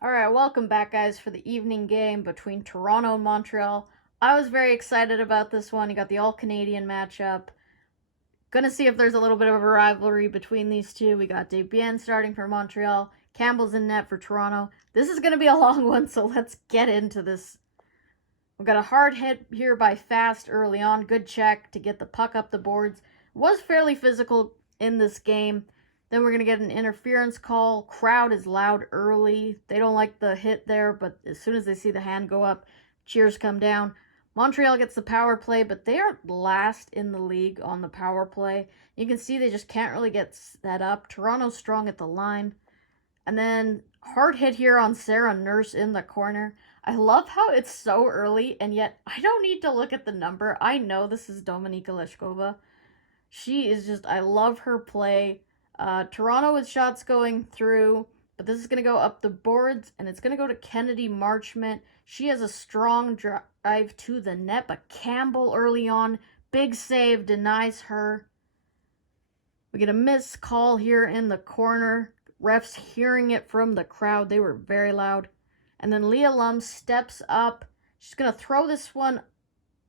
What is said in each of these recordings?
Alright, welcome back, guys, for the evening game between Toronto and Montreal. I was very excited about this one. You got the all-Canadian matchup. Gonna see if there's a little bit of a rivalry between these two. We got Desbiens starting for Montreal. Campbell's in net for Toronto. This is gonna be a long one, so let's get into this. We got a hard hit here by Fast early on. Good check to get the puck up the boards. Was fairly physical in this game. Then we're going to get an interference call. Crowd is loud early. They don't like the hit there, but as soon as they see the hand go up, cheers come down. Montreal gets the power play, but they are last in the league on the power play. You can see they just can't really get that up. Toronto's strong at the line. And then hard hit here on Sarah Nurse in the corner. I love how it's so early, and yet I don't need to look at the number. I know this is Dominika Leshkova. She is just, I love her play. Toronto with shots going through, but this is going to go up the boards, and it's going to go to Kennedy Marchment. She has a strong drive to the net, but Campbell early on, big save, denies her. We get a missed call here in the corner. Refs hearing it from the crowd. They were very loud. And then Leah Lum steps up. She's going to throw this one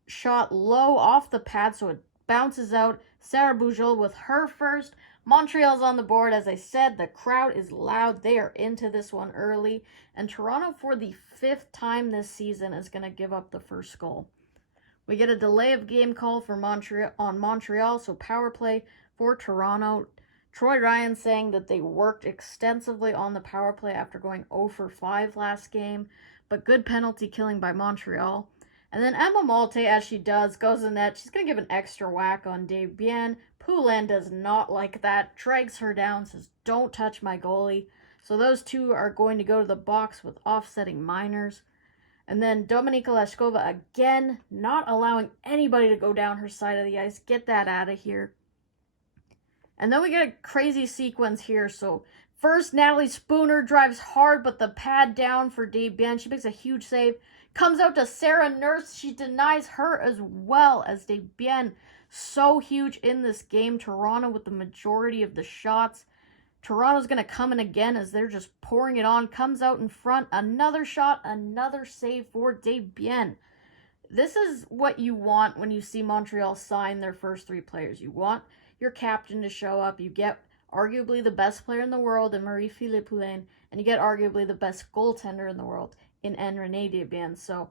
shot low off the pad, so it bounces out. Sarah Boujol with her first. Montreal's on the board. As I said, the crowd is loud. They are into this one early. And Toronto, for the 5th time this season, is going to give up the first goal. We get a delay of game call for Montreal, so power play for Toronto. Troy Ryan saying that they worked extensively on the power play after going 0 for 5 last game, but good penalty killing by Montreal. And then Emma Malte, as she does, goes in net. She's going to give an extra whack on Desbiens. Poulin does not like that, drags her down, says, "Don't touch my goalie." So those two are going to go to the box with offsetting minors. And then Dominika Leshkova again, not allowing anybody to go down her side of the ice. Get that out of here. And then we get a crazy sequence here. So first, Natalie Spooner drives hard, but the pad down for Desbiens. She makes a huge save. Comes out to Sarah Nurse. She denies her as well as Desbiens. So huge in this game. Toronto with the majority of the shots. Toronto's going to come in again as they're just pouring it on. Comes out in front. Another shot. Another save for Desbiens. This is what you want when you see Montreal sign their first 3 players. You want your captain to show up. You get arguably the best player in the world in Marie-Philippe Poulin, and you get arguably the best goaltender in the world in René Desbiens. So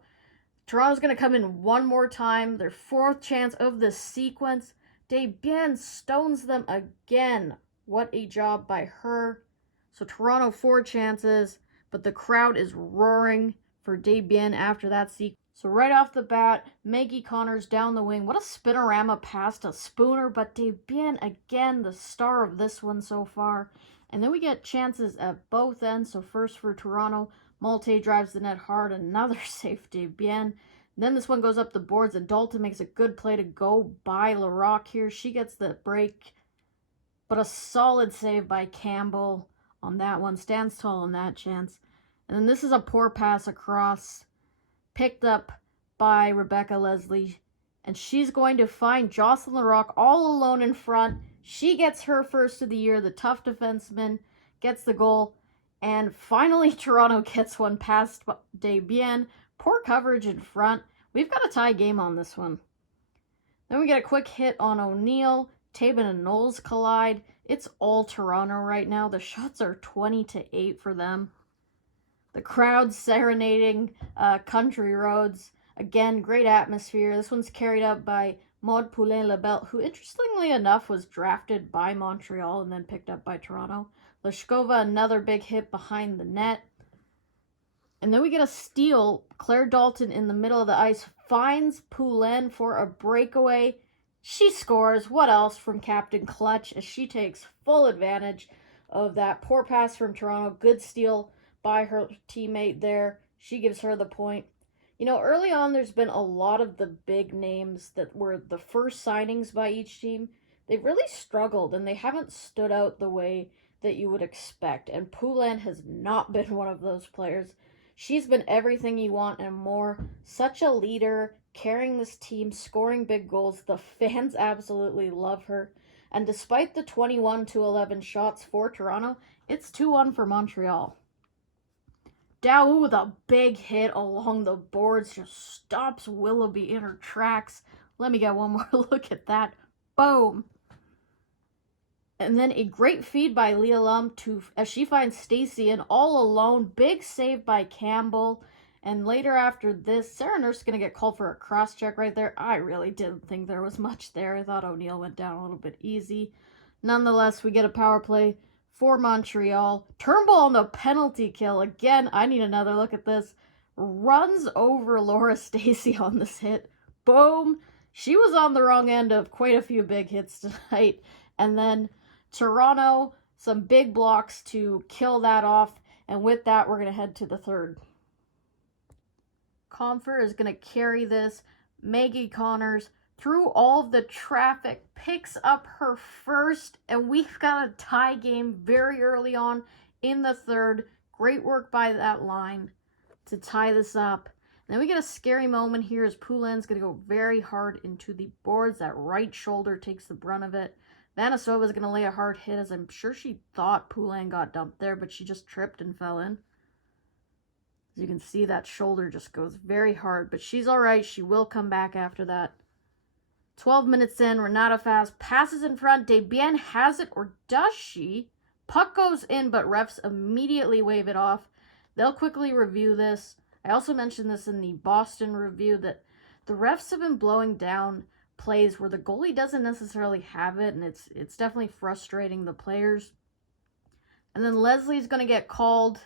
Toronto's going to come in one more time. Their 4th chance of the sequence. Desbiens stones them again. What a job by her. So Toronto 4 chances, but the crowd is roaring for Desbiens after that sequence. So right off the bat, Maggie Connors down the wing. What a spinorama pass to Spooner, but Desbiens again, the star of this one so far. And then we get chances at both ends. So first for Toronto, Malte drives the net hard. Another safe Desbiens. Then this one goes up the boards, and Dalton makes a good play to go by Larocque here. She gets the break, but a solid save by Campbell on that one. Stands tall on that chance. And then this is a poor pass across, picked up by Rebecca Leslie, and she's going to find Jocelyn Larocque all alone in front. She gets her first of the year. The tough defenseman gets the goal, and finally Toronto gets one past Desbiens. Poor coverage in front. We've got a tie game on this one. Then we get a quick hit on O'Neill. Tabin and Knowles collide. It's all Toronto right now. The shots are 20-8 for them. The crowd serenading Country Roads. Again, great atmosphere. This one's carried up by Maud Poulin-Labelle, who interestingly enough was drafted by Montreal and then picked up by Toronto. Leshkova, another big hit behind the net. And then we get a steal. Claire Dalton in the middle of the ice finds Poulin for a breakaway. She scores. What else from Captain Clutch as she takes full advantage of that poor pass from Toronto. Good steal by her teammate there. She gives her the point. You know, early on there's been a lot of the big names that were the first signings by each team. They've really struggled and they haven't stood out the way that you would expect. And Poulin has not been one of those players. She's been everything you want and more. Such a leader, carrying this team, scoring big goals. The fans absolutely love her. And despite the 21-11 shots for Toronto, it's 2-1 for Montreal. Dow with a big hit along the boards just stops Willoughby in her tracks. Let me get one more look at that. Boom. And then a great feed by Leah Lum as she finds Stacy in all alone. Big save by Campbell. And later after this, Sarah Nurse is going to get called for a cross-check right there. I really didn't think there was much there. I thought O'Neill went down a little bit easy. Nonetheless, we get a power play for Montreal. Turnbull on the penalty kill. Again, I need another look at this. Runs over Laura Stacy on this hit. Boom. She was on the wrong end of quite a few big hits tonight. And then Toronto, some big blocks to kill that off. And with that, we're going to head to the third. Comfer is going to carry this. Maggie Connors, through all of the traffic, picks up her first, and we've got a tie game very early on in the third. Great work by that line to tie this up. And then we get a scary moment here as Poulin's going to go very hard into the boards. That right shoulder takes the brunt of it. Vanasova is going to lay a hard hit, as I'm sure she thought Poulin got dumped there, but she just tripped and fell in. As you can see, that shoulder just goes very hard, but she's all right. She will come back after that. 12 minutes in, Renata Fast passes in front. Debienne has it, or does she? Puck goes in, but refs immediately wave it off. They'll quickly review this. I also mentioned this in the Boston review, that the refs have been blowing down plays where the goalie doesn't necessarily have it, and it's definitely frustrating the players. And then Leslie's going to get called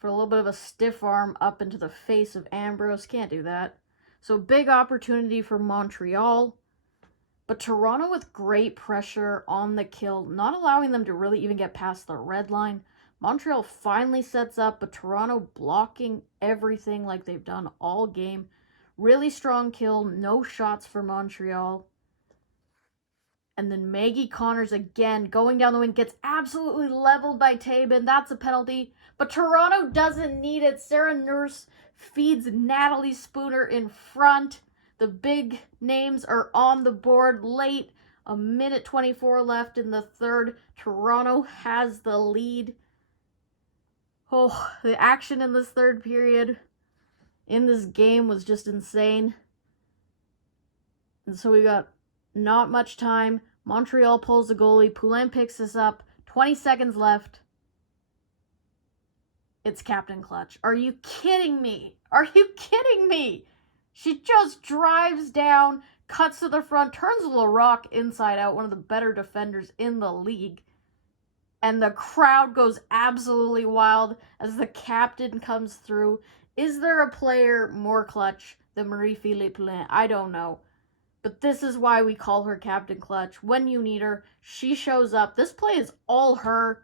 for a little bit of a stiff arm up into the face of Ambrose. Can't do that. So big opportunity for Montreal. But Toronto with great pressure on the kill, not allowing them to really even get past the red line. Montreal finally sets up, but Toronto blocking everything like they've done all game. Really strong kill, no shots for Montreal. And then Maggie Connors again going down the wing, gets absolutely leveled by Tabin. That's a penalty. But Toronto doesn't need it. Sarah Nurse feeds Natalie Spooner in front. The big names are on the board late. A minute 24 left in the third. Toronto has the lead. Oh, the action in this third period in this game was just insane. And so we got not much time. Montreal pulls the goalie. Poulin picks this up. 20 seconds left. It's Captain Clutch. Are you kidding me? Are you kidding me? She just drives down, cuts to the front, turns LaRocque inside out, one of the better defenders in the league. And the crowd goes absolutely wild as the captain comes through. Is there a player more clutch than Marie-Philippe Poulin? I don't know. But this is why we call her Captain Clutch. When you need her, she shows up. This play is all her,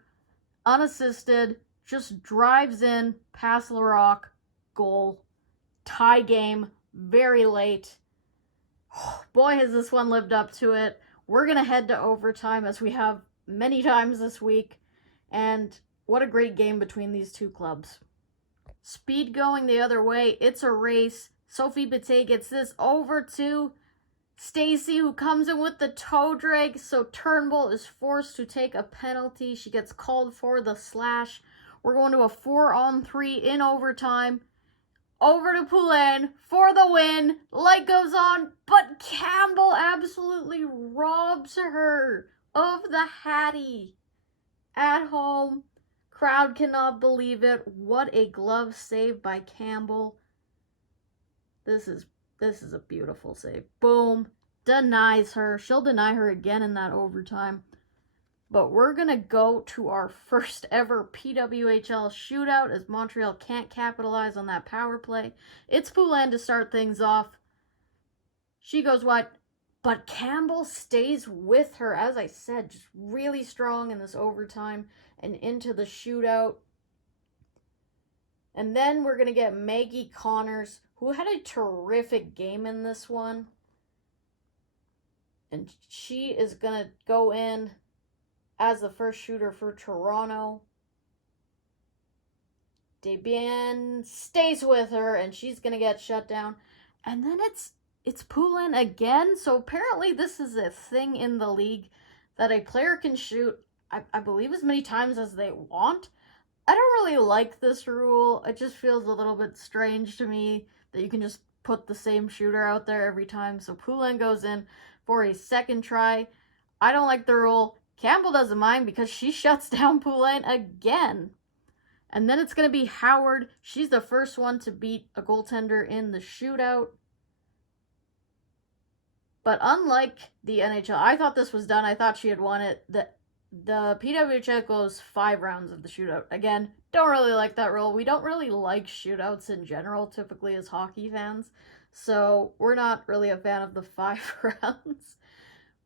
unassisted, just drives in, past LaRocque, goal, tie game, very late. Boy, has this one lived up to it. We're going to head to overtime, as we have many times this week. And what a great game between these two clubs. Speed going the other way. It's a race. Sophie Bate gets this over to Stacy, who comes in with the toe drag. So Turnbull is forced to take a penalty. She gets called for the slash. We're going to a 4-on-3 in overtime. Over to Poulin for the win. Light goes on, but Campbell absolutely robs her of the Hattie at home. Crowd cannot believe it. What a glove save by Campbell. This is a beautiful save. Boom. Denies her. She'll deny her again in that overtime. But we're going to go to our first ever PWHL shootout, as Montreal can't capitalize on that power play. It's Poulin to start things off. She goes wide, but Campbell stays with her. As I said, just really strong in this overtime and into the shootout. And then we're going to get Maggie Connors, who had a terrific game in this one. And she is going to go in as the first shooter for Toronto. Debienne stays with her, and she's going to get shut down. And then it's Poulin again. So apparently this is a thing in the league that a player can shoot, I believe, as many times as they want. I don't really like this rule. It just feels a little bit strange to me that you can just put the same shooter out there every time. So Poulin goes in for a second try. I don't like the rule. Campbell doesn't mind because she shuts down Poulin again. And then it's going to be Howard. She's the first one to beat a goaltender in the shootout. But unlike the NHL, I thought this was done. I thought she had won it. The PWHL goes 5 rounds of the shootout. Again, don't really like that rule. We don't really like shootouts in general, typically as hockey fans. So we're not really a fan of the 5 rounds.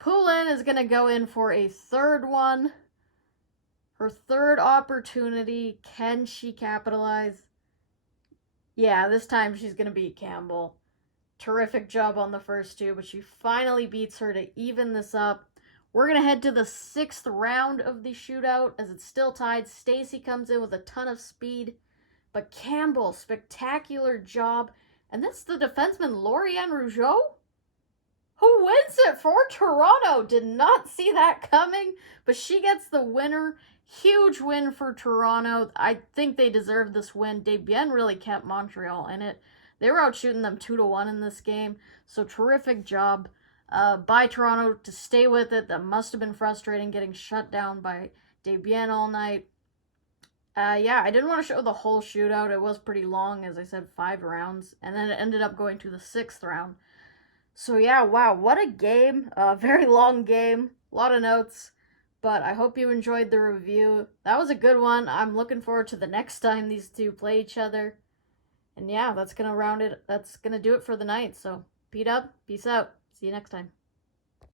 Poulin is going to go in for a third one. Her third opportunity. Can she capitalize? Yeah, this time she's going to beat Campbell. Terrific job on the first two, but she finally beats her to even this up. We're going to head to the 6th round of the shootout as it's still tied. Stacy comes in with a ton of speed, but Campbell, spectacular job. And that's the defenseman Lauriane Rougeau, who wins it for Toronto. Did not see that coming, but she gets the winner. Huge win for Toronto. I think they deserved this win. Desbiens really kept Montreal in it. They were out shooting them 2-1 in this game, so terrific job by Toronto to stay with it. That must have been frustrating, getting shut down by Desbiens all night. Yeah, I didn't want to show the whole shootout. It was pretty long, as I said, 5 rounds, and then it ended up going to the 6th round. So yeah, wow, what a game. Very long game, a lot of notes, but I hope you enjoyed the review. That was a good one. I'm looking forward to the next time these two play each other. And yeah, that's gonna do it for the night. So, P-Dub, peace out. See you next time.